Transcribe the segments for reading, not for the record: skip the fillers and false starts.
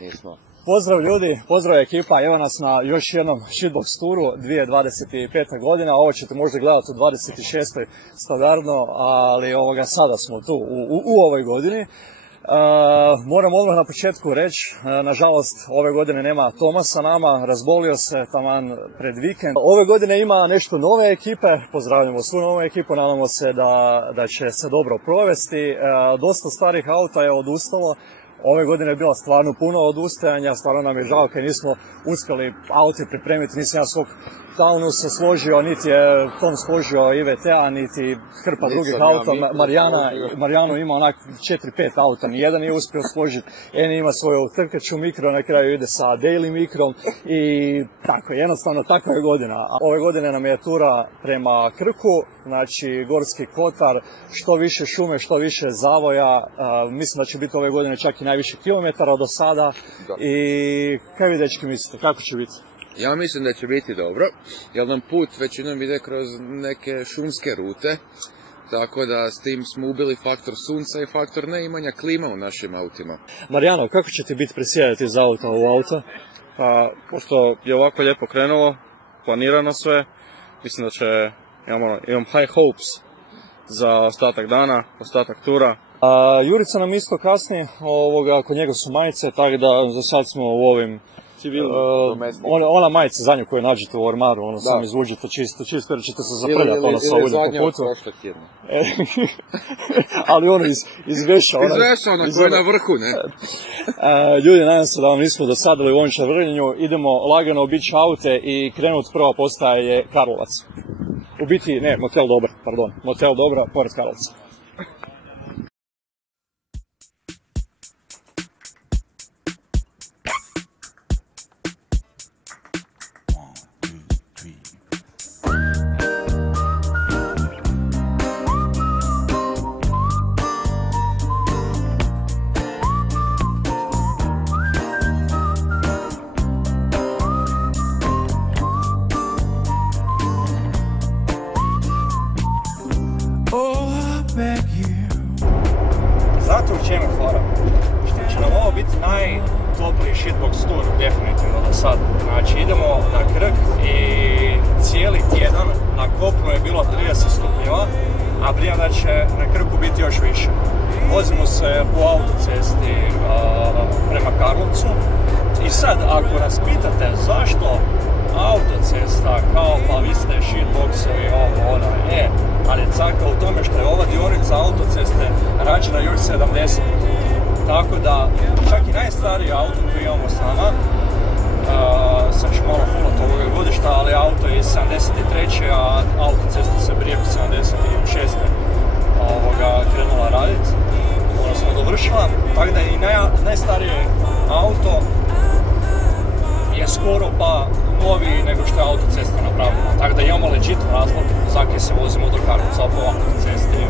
Nismo. Pozdrav ljudi, pozdrav ekipa, evo nas na još jednom Shitbox turu 2025. godina, ovo ćete možda gledati u 26. standardno, ali sada smo tu u ovoj godini. Moram odmah na početku reći, nažalost ove godine nema Toma sa nama, razbolio se taman pred vikend. Ove godine ima nešto nove ekipe, pozdravljamo svu novu ekipu, nadamo se da će se dobro provesti. Dosta starih auta je odustalo. Ove godine je bila stvarno puno odustajanja, stvarno nam je žao kad nismo uspjeli auti pripremiti, nisam ja svog Taunu se složio, niti je Tom složio IVT-a, niti hrpa drugih auta. Marijano ima onak 4-5 auta, nijedan nije uspio složiti. Eni ima svoju trkaču mikro, na kraju ide sa daily mikrom i tako, jednostavno takva je godina. Ove godine nam je tura prema Krku, znači Gorski kotar, što više šume, što više zavoja. Mislim da će biti ove godine čak i najviše kilometara do sada. I kaj vi dečki mislite, kako će biti? Ja mislim da će biti dobro, jer nam put većinom ide kroz neke šumske rute, tako da s tim smo ubili faktor sunca i faktor neimanja klima u našim autima. Marijano, kako će ti biti presjedati iz auta u auto? Pa, pošto je ovako lijepo krenulo, planirano sve, mislim da će, imam high hopes za ostatak dana, ostatak tura. Jurica nam isto kasnije, kod njega su majice, tako da za sad smo u ovim ona majica za nju koju nađete u ormaru, sam izvuđete čisto jer ćete se zaprljati sa uljem po putu. Ali iz veša. Koja je na vrhu, ne? Ljudi, nadam se da vam nismo dosadili u ovom čavrljenju. Idemo lagano obići aute i krenuti, prva postaja je Karlovac. U biti, ne, Motel Dobra, pored Karlovca. Znate u čemu je fora? Što će nam ovo biti najtopliji Shitbox tour definitivno do sad. Znači idemo na Krk i cijeli tjedan na kopnu je bilo 30 stupnjeva, a brijem da će na Krku biti još više. Vozimo se po autocesti prema Karlovcu i sad ako nas pitate zašto autocesta kao pa vi ste shitboxovi ali caka u tome što je ova dionica autoceste rađena još 70. Tako da čak i najstariji auto koji imamo s nama, sad ću malo fulati ovoga godišta, ali auto je iz 73. a autocesta se prije 76. krenula raditi, odnosno dovršila, tako da i najstariji auto je skoro pa noviji nego što je autocesta napravljena. Tako da imamo legit razlog zakaj se vozimo do Karlovca po autocesti.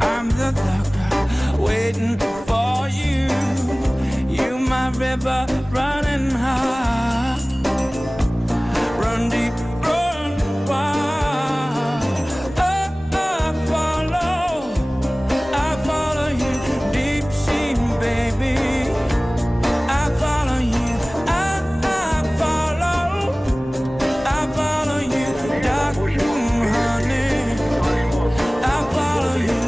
I'm the doctor waiting for you. You my river running high. Run deep, run wide. I follow you, deep sea baby. I follow you, I follow you, dark honey. I follow you.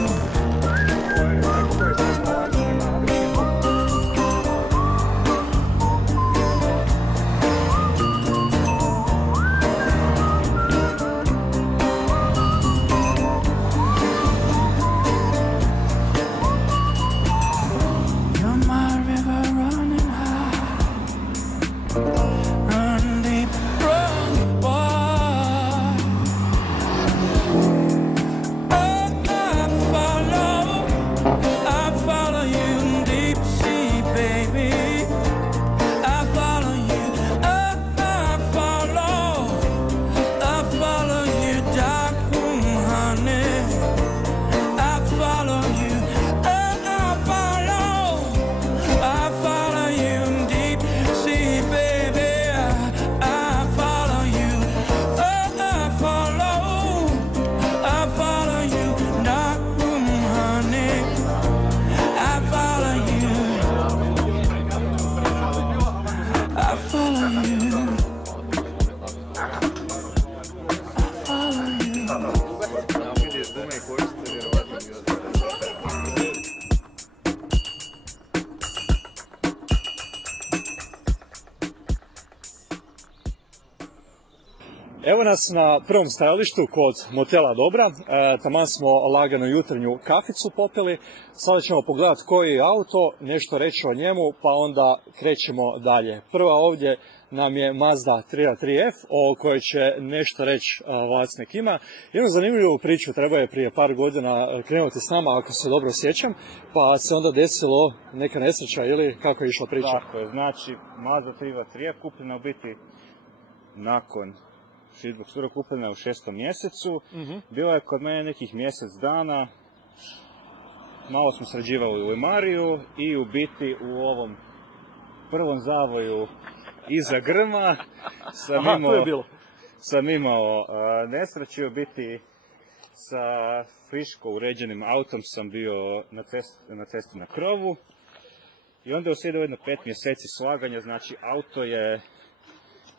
Baby Evo nas na prvom stajalištu kod motela Dobra, taman smo lagano jutarnju kaficu popili, sada ćemo pogledati koji je auto, nešto reći o njemu, pa onda krećemo dalje. Prva ovdje nam je Mazda 3F, o kojoj će nešto reći vlasnik ima. Jednu zanimljivu priču, treba je prije par godina krenuti s nama, ako se dobro sjećam, pa se onda desilo neka nesreća ili kako je išla priča? Tako je, znači Mazda 3F kupljena u biti nakon Sheetbox Toura, kupljena u 6. mjesecu. Bila je kod mene nekih mjesec dana, malo smo sređivali u Limariju i u biti u ovom prvom zavoju iza grma sam imao nesreću. U biti sa friško uređenim autom sam bio na cesti na krovu i onda je uslijedilo jedno 5 mjeseci slaganja, znači auto je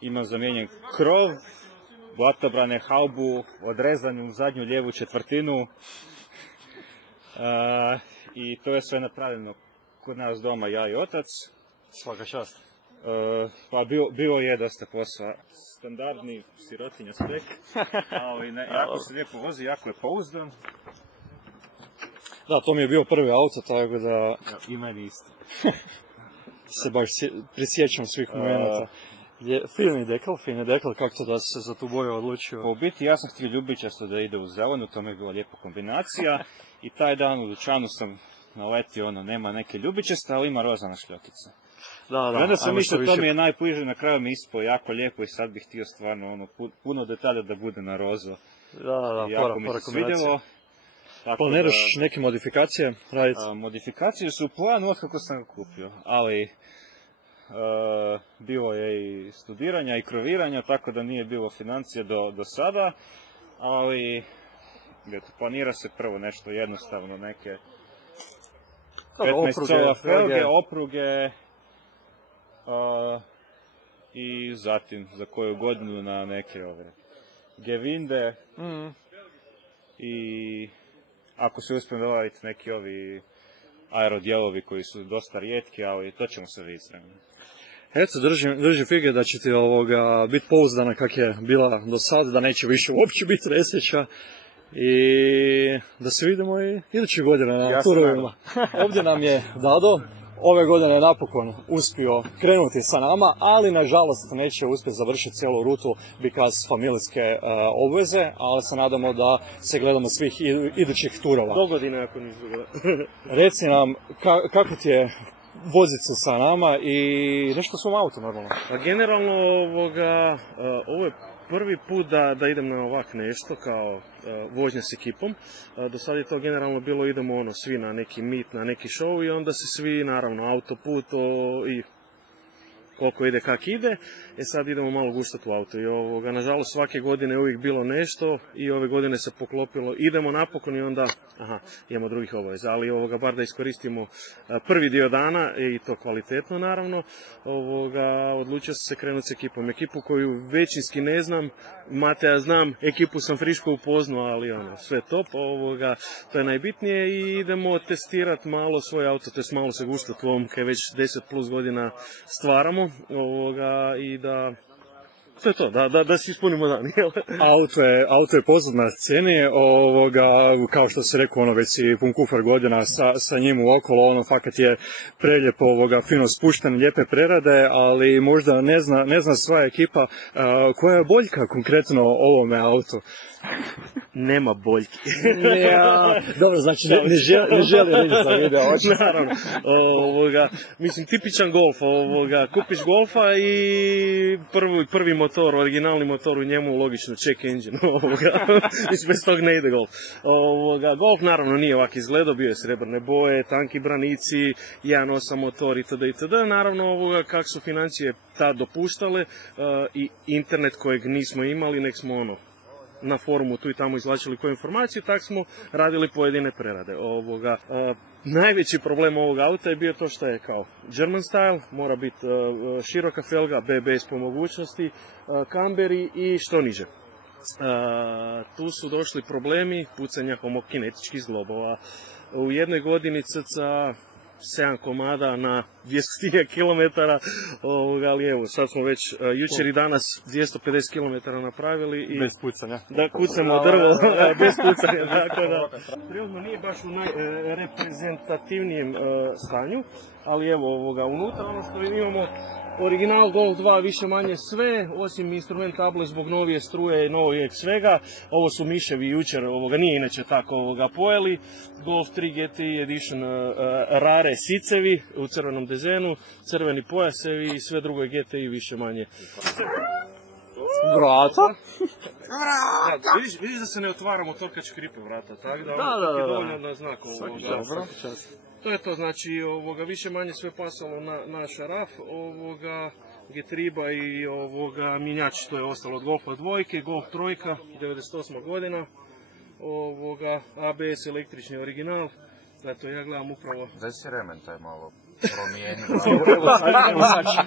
imao zamijenjen krov, blatobrane, haubu, odrezanu zadnju lijevu četvrtinu i to je sve napravljeno kod nas doma, ja i otac. Svaka čast. Pa bilo je dosta posla. Standardni sirotinja spek, ali jako se lijepo vozi, jako je pouzdan. Da, to mi je bio prvi auto, tako da... I meni isto. se baš prisjećam svih momenata. Fini dekal, kako to da se za tu boju odlučio? U biti ja sam htio ljubičasto da ide u zelenu, to mi je bila lijepa kombinacija. I taj dan u dućanu sam naletio, nema neke ljubičaste, ali ima roza na šljokice. Da, onda sam mislio, to mi je najbliže, na kraju mi ispao jako lijepo i sad bih htio stvarno puno detalja da bude na rozo. Da, pora kombinacija. Planiraš neke modifikacije raditi? Modifikacije su u planu od kako sam ga kupio, ali bilo je i studiranja i kroviranja, tako da nije bilo financije do sada, ali planira se prvo nešto jednostavno, neke 15 cola felge, opruge i zatim za koju godinu na neke gevinde i ako se uspijem doladiti neki ovi aerodijelovi koji su dosta rijetki, ali to ćemo se vidjeti. Eto, drži fige da će ti biti pouzdana kak je bila do sada, da neće više uopće biti nesreća i da se vidimo i iduće godine na turovima. Ovdje nam je Dado, ove godine je napokon uspio krenuti sa nama, ali nažalost neće uspjeti završiti cijelu rutu because familijske obveze, ali se nadamo da se gledamo svih idućih turova. Dogodine ako nisu gledali. Reci nam kako ti je voziti se sa nama i nešto svom autu normalno. Pa generalno ovo je prvi put da idem na ovak nešto kao vožnja s ekipom. Do sad je to generalno bilo idemo svi na neki meet, na neki show i onda se svi naravno autoput i koliko ide kak ide. Sad idemo malo guštati u auto i nažalost svake godine je uvijek bilo nešto i ove godine se poklopilo, idemo napokon i onda imamo drugih obaveza, ali bar da iskoristimo prvi dio dana i to kvalitetno naravno, odlučio sam se krenuti s ekipom. Ekipu koju većinski ne znam, Mateja znam, ekipu sam friško upoznao, ali sve top, to je najbitnije i idemo testirati malo svoj auto, to je malo se guštati u ovom kaj već 10 plus godina stvaramo i da to je to, da si ispunimo dan. Auto je poznat na sceni, kao što se rekao, već si pun kufar godina sa njim uokolo, fakat je preljepo, fino spušten, lijepe prerade, ali možda ne zna sva ekipa koja je boljka konkretno ovome autu. Nema boljki. Dobro, znači ne želi reći za video. Naravno. Mislim, tipičan Golf. Kupiš Golfa i prvi motor, originalni motor u njemu, logično, check engine. Mislim, bez tog ne ide Golf. Golf naravno nije ovak izgledao, bio je srebrne boje, tanki branici, 1.8 motor itd. Naravno, kak su financije tad dopuštale i internet kojeg nismo imali, nek smo na forumu tu i tamo izvlačili koju informaciju, tak smo radili pojedine prerade. Najveći problem ovog auta je bio to što je kao German style, mora biti široka felga, BBS po mogućnosti, kamberi i što niže. Tu su došli problemi pucanja homokinetičkih zglobova. U jednoj godini cca 7 komada na 200 km, ali evo, sad smo već jučer i danas 250 km napravili i Bez pucanja. da kucamo drvo, bez pucanja, tako da trenutno nije baš u najreprezentativnijem stanju, ali evo unutra ono što imamo original Golf 2 više manje sve, osim instrument table zbog novije struje i novijeg svega. Ovo su miševi jučer, nije inače tako pojeli. Golf 3 GTI Edition rare sicevi u crvenom dezenu, crveni pojasevi i sve drugo je GTI više manje. Vrata? Vidiš da se ne otvara motor kad škripe vrata, tako da je dovoljno na znak ovoga. To je to, znači više manje sve pasalo na naš raf, getriba i mjenjač, to je ostalo od Golfa dvojke, Golf trojka, 98. godina, ABS električni original, zato ja gledam upravo... Daj si remen taj malo promijeni.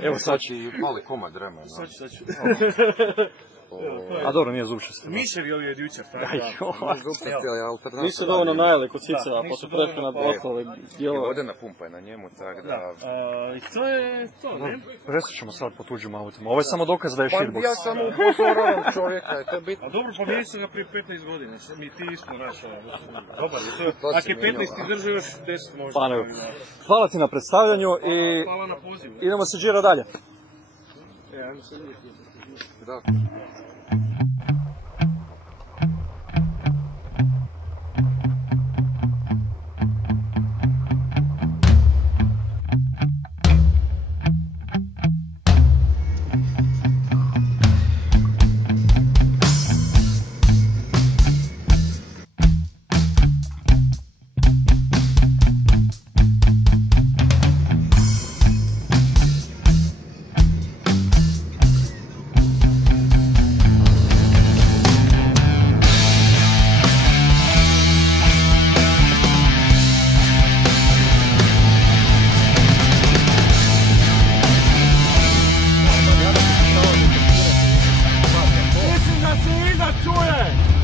Evo sad ću. Mali komad remena. Sad ću. A dobro, nije zubčasti. Miševi ovi od jučer, tako da. Nisu dovoljno najeli kod ciceva, pa su prešli na blokove. Vodena pumpa je na njemu, tako da... I to je to, ne? Presjećemo sad po tuđim autima. Ovo je samo dokaz da je shitbox. Pa ja samo upozoravam čovjeka, to je bitno. A dobro, pobijeli su ga prije 15 godina, mi ti isto naša. Dobar je to. Ako je 15 drži još 10 možda. Pa ne. Hvala ti na predstavljanju i hvala na pozivu. idemo se džira dalje. Ajmo se vidjeti. Da.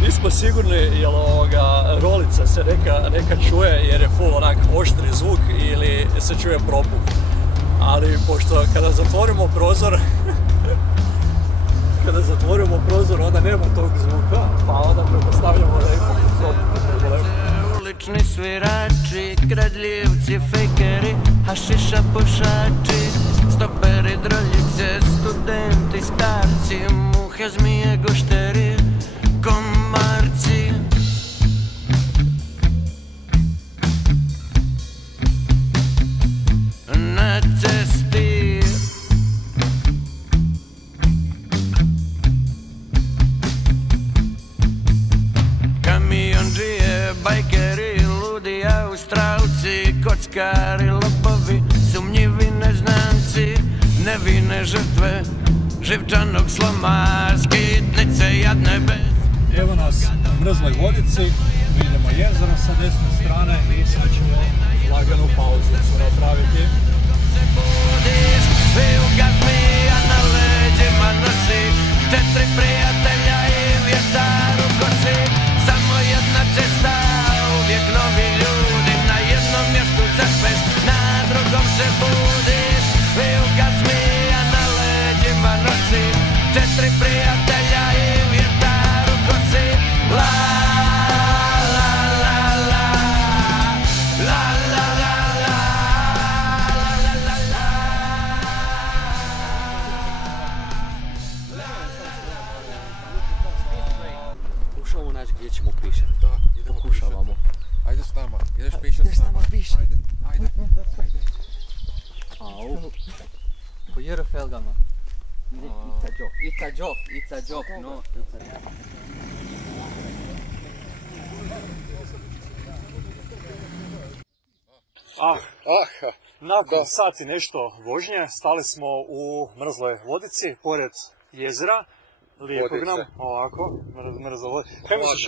Nismo sigurni jel rolica se neka čuje jer je full onak oštri zvuk ili se čuje propuh. Ali pošto kada zatvorimo prozor onda nema tog zvuka, pa onda pretpostavljamo da je propuh. Ulični svirači, kradljivci, fejkeri, hašiša pušači, stoperi, droljice, studenti, starci, muhe, zmije, gušteri, komarci. Na cesti kamionđije, bajkeri, ludi Australci, kockari, lopovi, sumnjivi neznanci, nevine žrtve živčanog sloma, skitnice jadne bez. Evo nas u Mrzloj Vodici, vidimo jezero sa desne strane i sad ćemo laganu pauzu napraviti. Vijuga zmija na leđima nosi, 4 prijatelja i vjetar u kosi, samo jedna cesta, uvijek novi ljudi, na jednom mjestu zaspeš, na drugom se budiš. Vijuga zmija na leđima nosi, 4 prijatelja i vjetar u kosi, la la la la, la la la la, la la la. Pokušavamo naći gdje ćemo pišati. Pokušavamo. Ajde s nama, ideš pišat s nama. Ajde. Au. Po jero felgama. It's a joke, no. Nakon sat i nešto vožnje stali smo u Mrzloj Vodici, pored jezera. Lijepog nam, vodice. ovako, mrzla vodica.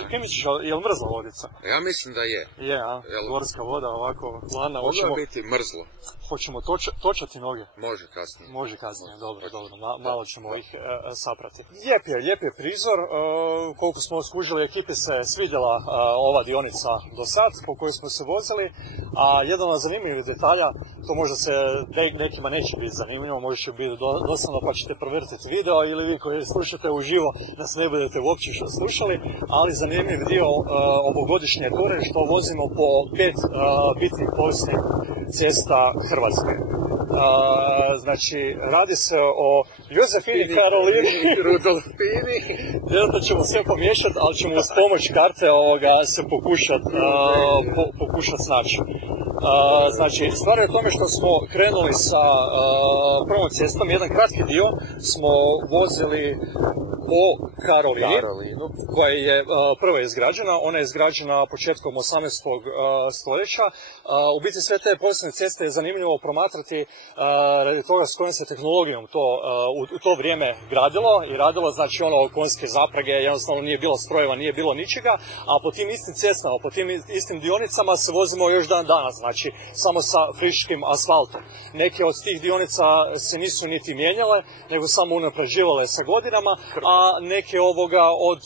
Kaj misliš, je li mrzla vodica? Ja mislim da je. Je, a? Jel? Gorska voda, ovako, hladna. Moglo biti mrzlo. Hoćemo točati noge? Može kasnije. Može kasnije, dobro, malo ćemo ih saprati. Lijep je prizor, koliko smo skužili, ekipi se svidjela ova dionica do sad, po kojoj smo se vozili, a jedan od zanimljivih detalja, to možda se nekima neće biti zanimljivo, može će biti dosadno pa ćete provrtiti video, ili vi koji slušate uživo da se ne budete uopće što slušali, ali zanimljiv dio ovogodišnje ture što vozimo po 5 bitnih povijesnih cesta Hrvatske. Znači, radi se o Josefini, Karolini, Rudolfini. Vjerojatno ćemo sve pomiješati, ali ćemo uz pomoć karte se pokušati snaći. Znači, stvar je u tome što smo krenuli sa prvom cestom, jedan kratki dio smo vozili po Karolinu, koja je prva izgrađena. Ona je izgrađena početkom 18. stoljeća. U biti sve te povijesne ceste je zanimljivo promatrati radi toga s kojom se tehnologijom to u to vrijeme gradilo i radilo, znači ono konjske zaprage, jednostavno nije bilo strojeva, nije bilo ničega, a po tim istim cestama, po tim istim dionicama se vozimo još dan danas, znači samo sa friškim asfaltom. Neke od tih dionica se nisu niti mijenjale, nego samo unapređivale sa godinama, a neke od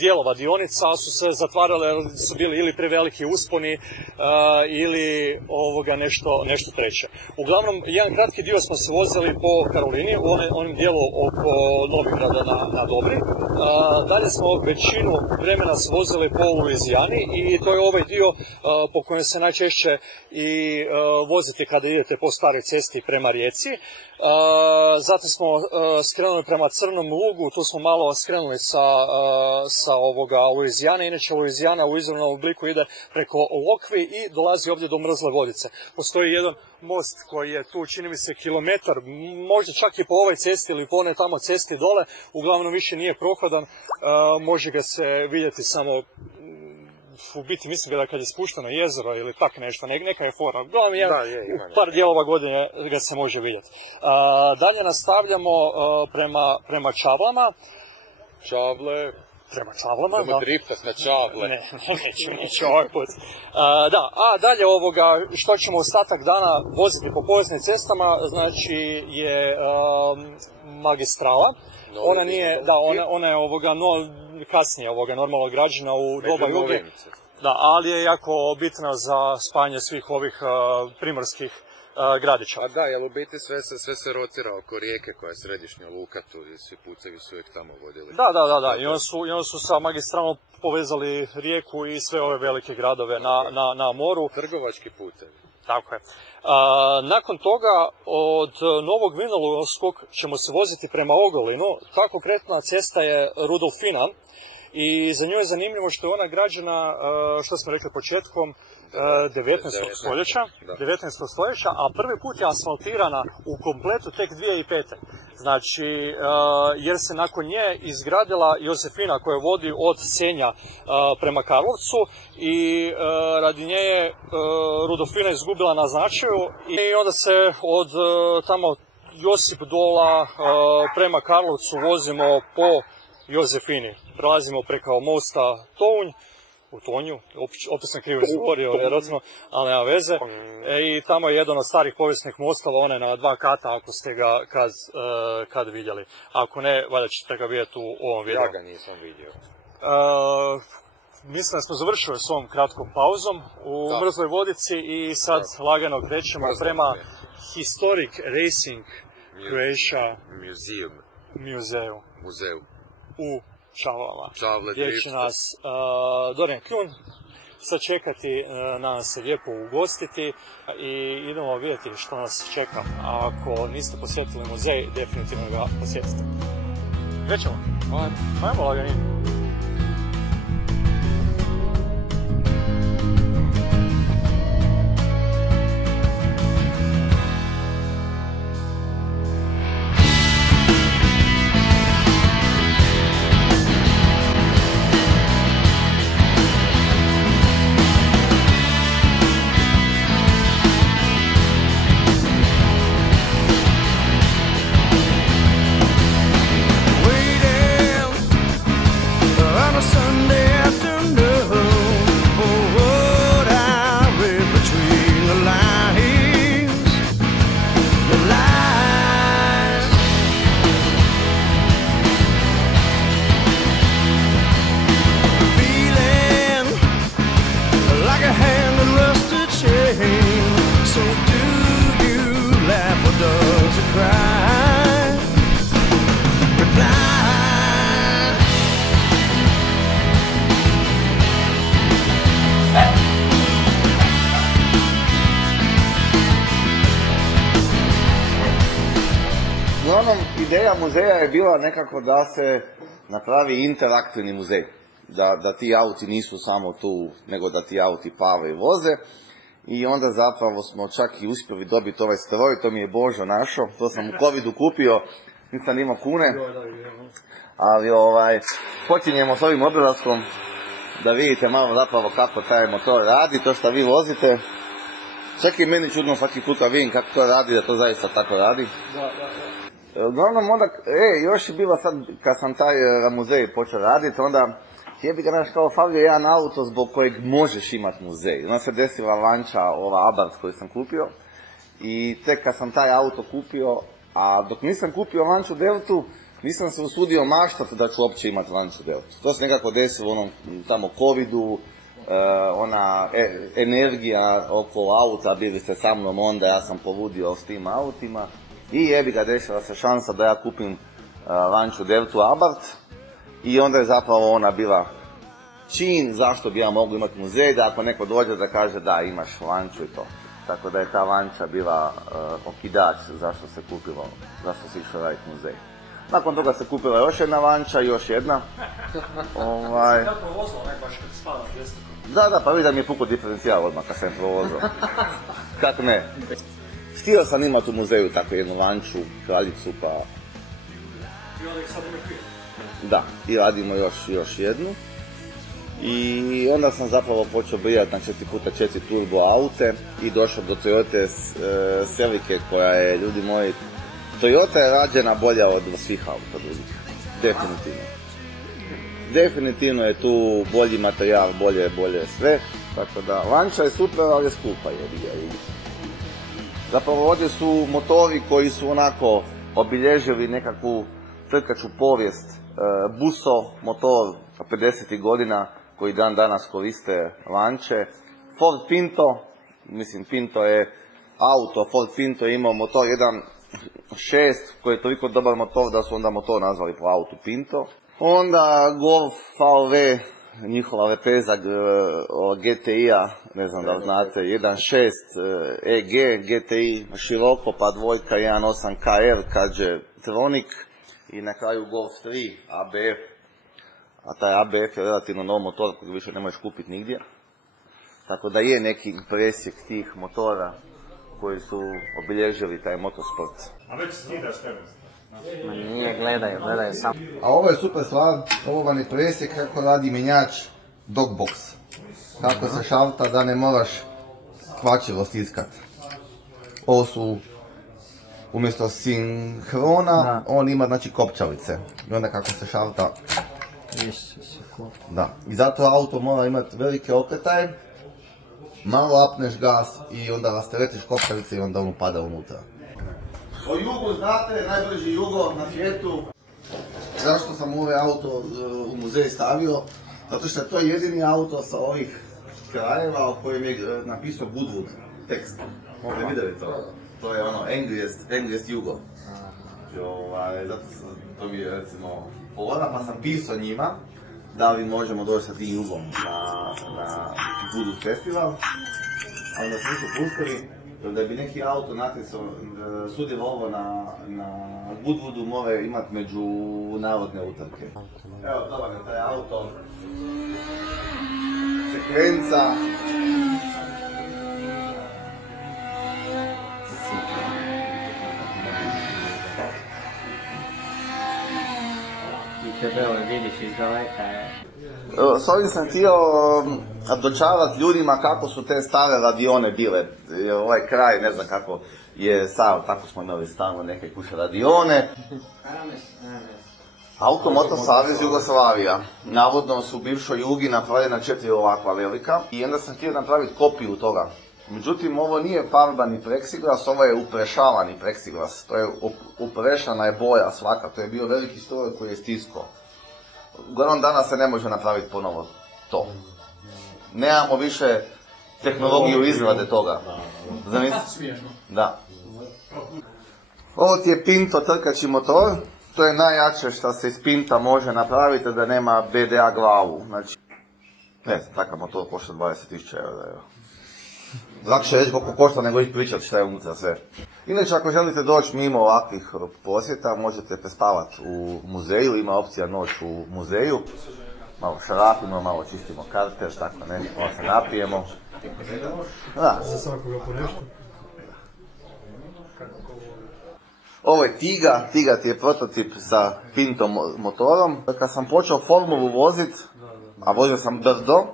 dijelova dionica su se zatvarale, su bili ili preveliki usponi ili nešto treće. Uglavnom, jedan kratki dio smo se vozili po Karolini, u onom dijelu oko Novigrada na Dobri. Dalje smo većinu vremena se vozili po Luizijani i to je ovaj dio po kojem se najčešće i vozite kada idete po staroj cesti prema Rijeci. Zatim smo skrenuli prema Crnom lugu, tu smo malo skrenuli sa Luizijane. Inače, Luizijana u izravnom obliku ide preko Lokvi i dolazi ovdje do Mrzle vodice. Postoji jedan most koji je tu, čini mi se, kilometar, možda čak i po ovoj cesti ili po one tamo cesti dole, uglavnom više nije prohodan, može ga se vidjeti samo u biti, mislim da kad je spušteno jezero ili tak nešto, neka je fora. Uglavnom, u par dijelova godine ga se može vidjeti. Dalje nastavljamo prema Čavlama. Čavle. Prema Čavlama, da. Samo driftat na Čavle. Neću ovaj put. A dalje što ćemo ostatak dana voziti po povijesnim cestama, znači je magistrala. Ona je kasnije normalno građena u doba Juge. Da, ali je jako bitna za spajanje svih ovih primorskih gradića. A da, jer u biti sve se rotira oko rijeke koja je središnja luka, tu i svi putevi su uvijek tamo vodili. Da. I oni su sa magistralom povezali rijeku i sve ove velike gradove na moru. Trgovački putevi. Tako je. Nakon toga od Novog Vinodolskog ćemo se voziti prema Ogulinu. Ta konkretna cesta je Rudolfina i za nju je zanimljivo što je ona građena, što smo rekli, početkom 19. stoljeća, a prvi put je asfaltirana u kompletu tek 2005. Znači, jer se nakon nje izgradila Josefina koja vodi od Senja prema Karlovcu i radi nje je Rudolfina izgubila na značaju i onda se od tamo Josip Dola prema Karlovcu vozimo po Josefini. Prelazimo preko mosta Tounj, u Tonju, opet sam krivo izgovorio, vjerojatno, ali nema veze. I tamo je jedan od starih povijesnih mostova, on je na 2 kata, ako ste ga kad vidjeli. Ako ne, valjda ćete ga vidjeti u ovom videu. Ja ga nisam vidio. Mislim da smo završili s ovom kratkom pauzom u Mrzloj vodici i sad lagano krećemo prema Historic Racing Croatia Muzeu u Čavlama, Čavle, gdje će nas Dorijan Kljun sačekati, nadam se lijepo ugostiti i idemo vidjeti što nas čeka. A ako niste posjetili muzej, definitivno ga posjetite. Krećemo? Ajmo laganin. Waiting Ideja muzeja je bila nekako da se napravi interaktivni muzej. Da ti auti nisu samo tu, nego da ti auti pave i voze. I onda zapravo smo čak i uspjeli dobiti ovaj stroj, to mi je Božo našao, to sam u covidu kupio, nisam imao kune. Ali počinjemo s ovim obilaskom da vidite malo zapravo kako taj motor radi, to što vi vozite. Čak i meni čudno svaki puta vidim kako to radi, da to zaista tako radi. Uglavnom onda, još je bilo sad, kad sam taj muzej počeo raditi, onda jebi ga naš kao falio jedan auto zbog kojeg možeš imati muzej. Onda se desila Lancia, ova Abarth koju sam kupio, i tek kad sam taj auto kupio, a dok nisam kupio Lancia Deltu, nisam se usudio maštati da ću uopće imati Lancia Deltu. To se nekako desilo u onom tamo covidu, ona energija oko auta, bili ste sa mnom onda, ja sam poludio s tim autima i jebi ga desila se šansa da ja kupim Lancia Deltu Abarth i onda je zapravo ona bila čin zašto bi ja mogu imati muzej, da ako neko dođe da kaže da imaš Lancia i to. Tako da je ta Lancia bila okidač zašto se kupilo, zašto se išlo raditi muzej. Nakon toga se kupila još jedna Lancia i još jedna. Kako vozilo, ne baš kad spada desnikom? Da, pa vidim da mi je pukao diferencijal odmah kad sam provozio. Kako ne? Htio sam imati u muzeju tako jednu Lanciu, kraljicu, pa... I onda ih sad uvijek vidim. Da, i radimo još jednu. I onda sam zapravo počeo brijati na 4x4 turbo aute i došao do Toyote Celica koja je, ljudi moji, Toyota je rađena bolja od svih auta drugih, definitivno. Definitivno je tu bolji materijal, bolje sve, tako da Lancia je super, ali je skupa je. Zapravo ovdje su motori koji su onako obilježili nekakvu trkaču povijest. Busso motor 50. godina koji dan danas koriste Lance. Ford Pinto, mislim Pinto je auto, Ford Pinto je imao motor 1.6 koji je toliko dobar motor da su onda motor nazvali po autu Pinto. Onda Golf VW, njihova lepeza GTI-a, ne znam da znate, 1.6 EG, GTI široko, pa dvojka 1.8 KR, kaže Tronic i na kraju Golf 3 ABF. A taj ABF je relativno nov motor koji više ne možeš kupiti nigdje. Tako da je neki presjek tih motora koji su obilježili taj motosport. A već skidaš tebe? Ma nije, gledaju sam. A ovo je super stvar, ovo vam je presjek kako radi menjač Dogbox. Kako se šalta da ne moraš kvačilo stiskat. Ovo su umjesto sinhrona, on ima znači kopčalice. I onda kako se šalta. Da, i zato auto mora imati velike okretaje, malo apneš gas i onda rasteretiš kopčalice i onda on upada unutra. O jugu znate, najbrži jugo na svijetu. Zašto sam ovaj auto u muzej stavio? Zato što je to jedini auto sa ovih krajeva o kojem je napisao Goodwood tekst. Možete vidjeti to? To je ono Angriest jugo. Zato to mi je recimo fora, pa sam pisao njima da li možemo doći sa tim jugom na Goodwood festival. A onda su nisu pustili, da bi neki auto natjecao sudjelovao na Goodwoodu mora imati međunarodne utrke. Evo, to vam je taj auto. Sekvenca. I tebe vidiš iz daleka. S ovim sam htio dočarati ljudima kako su te stare radione bile. Ovaj kraj, ne znam kako je sad, tako smo imali stalno neke kuće radione. Automoto Savez Jugoslavija. Navodno su u bivšoj Jugi napravljena 4 ovakva velika i onda sam htio napraviti kopiju toga. Međutim, ovo nije farbani pleksiglas, ovo je uprešavani pleksiglas. To je uprešana je boja svaka, to je bio veliki stroj koji je stiskao. Uglavnom danas se ne može napraviti ponovo to. Nemamo više tehnologiju izrade toga. Zamislite? Da. Ovo ti je Pinto trkači motor. To je najjače što se iz Pinta može napraviti da nema BDA glavu. Znači, ne znam, takav motor košta 20.000 €. lakše reći koliko košta nego ih pričati šta je unutra sve. Inače, ako želite doći mimo ovakvih posjeta, možete prespavati u muzeju, ima opcija noć u muzeju. Malo šarapimo, malo čistimo karte, tako ne, malo se napijemo. Da. Za svakoga po nešto. Ovo je Tiga ti je prototip sa Pinto motorom. Kad sam počeo formulu vozit, a vozio sam brdo,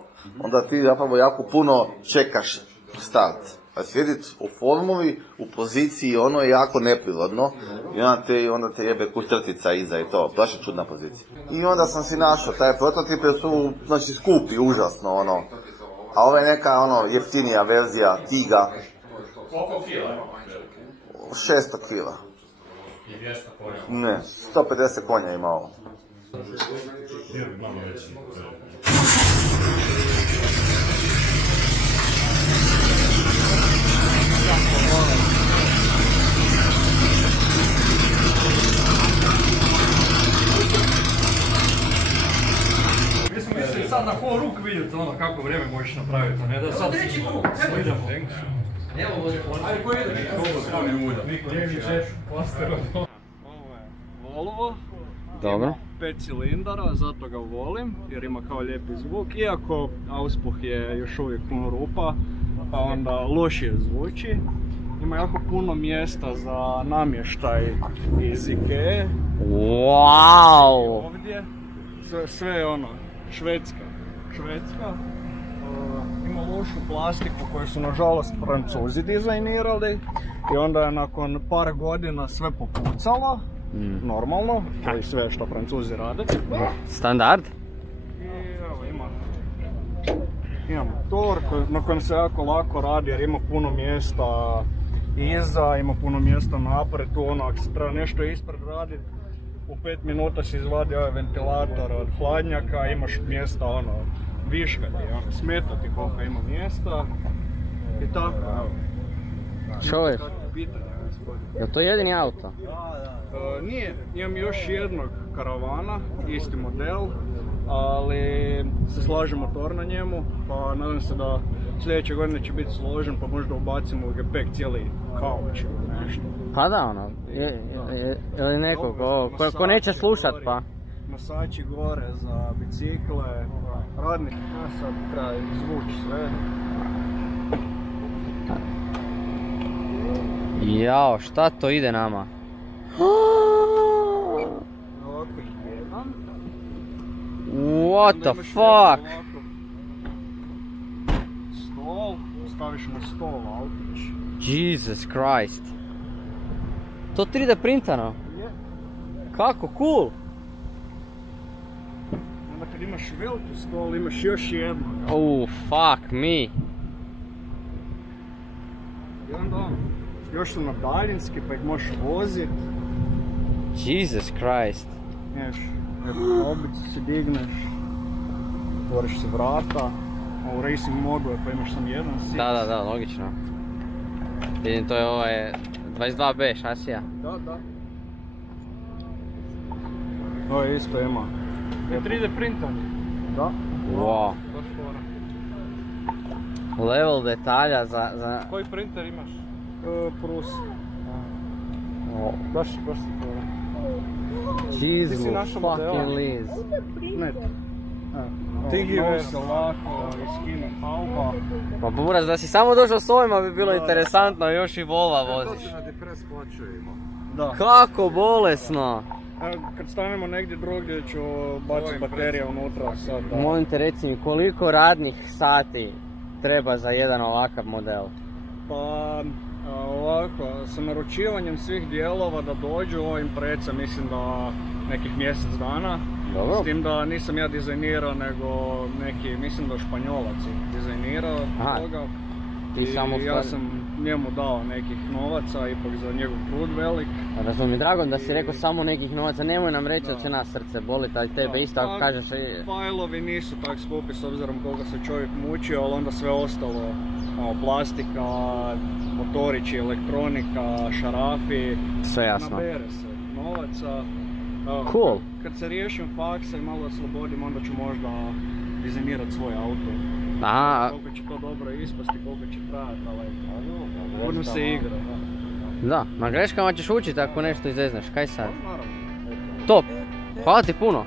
onda ti zapravo jako puno čekaš start. Pa sjedit u formuli, u poziciji, ono je jako neprirodno i onda te jebe kuštrtica iza i to, baš je čudna pozicija. I onda sam si našao taj prototip jer su, znači, skupi, užasno, ono. A ovo je neka, ono, jeftinija verzija Tiga. Koliko kila? 600 kila. I 200 konja? Ne, 150 konja ima ovo. Malo veći. Mi smo mislili sad na ko ruk vidjeti ono kako vrijeme možeš napraviti, a ne da sad slidamo. Ajde, ko ide? Ovo je Volvo. Dobro. 5 cilindara, zato ga volim jer ima kao lijepi zvuk, iako auspuh je još uvijek puno rupa, pa onda lošije zvuči. Ima jako puno mjesta za namještaj iz Ikee. Wow! Ovdje sve je ono, Švedska. Ima lošu plastiku koju su nažalost Francuzi dizajnirali i onda je nakon par godina sve popucalo. Normalno, to je sve što Francuzi rade. Standard? I evo ima motor na kojem se jako lako radi jer ima puno mjesta iza, ima puno mjesta napred, tu ono ako se treba nešto ispred raditi, u 5 minuta si izvadi ovaj ventilator od hladnjaka, imaš mjesta ono, viška ti, ono, smeta ti koliko ima mjesta i tako, evo. Čovjek, je to jedini auto? Nije, imam još jednog karavana, isti model, ali se slaže motor na njemu, pa nadam se da sljedeće godine će biti složen, pa možda ubacimo u gepek cijeli kauč ili nešto. Pa da, ono, ili neko ko neće slušat pa. Nosači gore za bicikle, radnik, sad treba izvući sve. Jao, šta to ide nama? What the fuck? Stol, staviš na stol autić. Jesus Christ. To 3D printano? Je. Kako, cool! Onda kad imaš veliki stol, imaš još jedno. Oh, fuck me. I onda još su na daljinski pa ih možeš vozit. Jesus Christ. Znaš, na obicu si digneš, otvoriš si vrata, a u racing modu je pa imaš sam jedan sit. Da, logično. Vidim, to je ovaj 22B šasija. Da. Ovo isto ima. Je 3D printanje. Da. Wow. Level detalja za... Koji printer imaš? Prus. Baš se to. Jesus fucking Liz. Net. Tigive se lako iskine hauba. Pa buraz, da si samo došao s ovima bi bilo interesantno, još i Volva voziš. Da. Kako bolesno! Kad stanemo negdje drugdje ću baciti baterije unutra sad. Molim te, reci mi, koliko radnih sati treba za jedan ovakav model? Pa ovako, sa naručivanjem svih dijelova da dođu ovim preca mislim da nekih mjesec dana. Dobro. S tim da nisam ja dizajnirao, nego neki, mislim da Španjolac je dizajnirao toga. I ja sam njemu dao nekih novaca, ipak za njegov trud velik. Razumijem, drago da si rekao samo nekih novaca, nemoj nam reći da će nas srce boliti, ali tebe isto ako kažeš... Fajlovi nisu tak skupi s obzirom koga se čovjek mučio, ali onda sve ostalo, plastika, motorići, elektronika, šarafi, sve jasno. Nabere se novaca. Cool. Kad se riješim faksa i malo oslobodim, onda ću možda dizajnirati svoj auto. Aha. Koliko će to dobro ispasti, koliko će trajati, ali puno se igra. Da, na greškama ćeš učiti ako nešto izeznaš, kaj sad? Naravno. Top, hvala ti puno.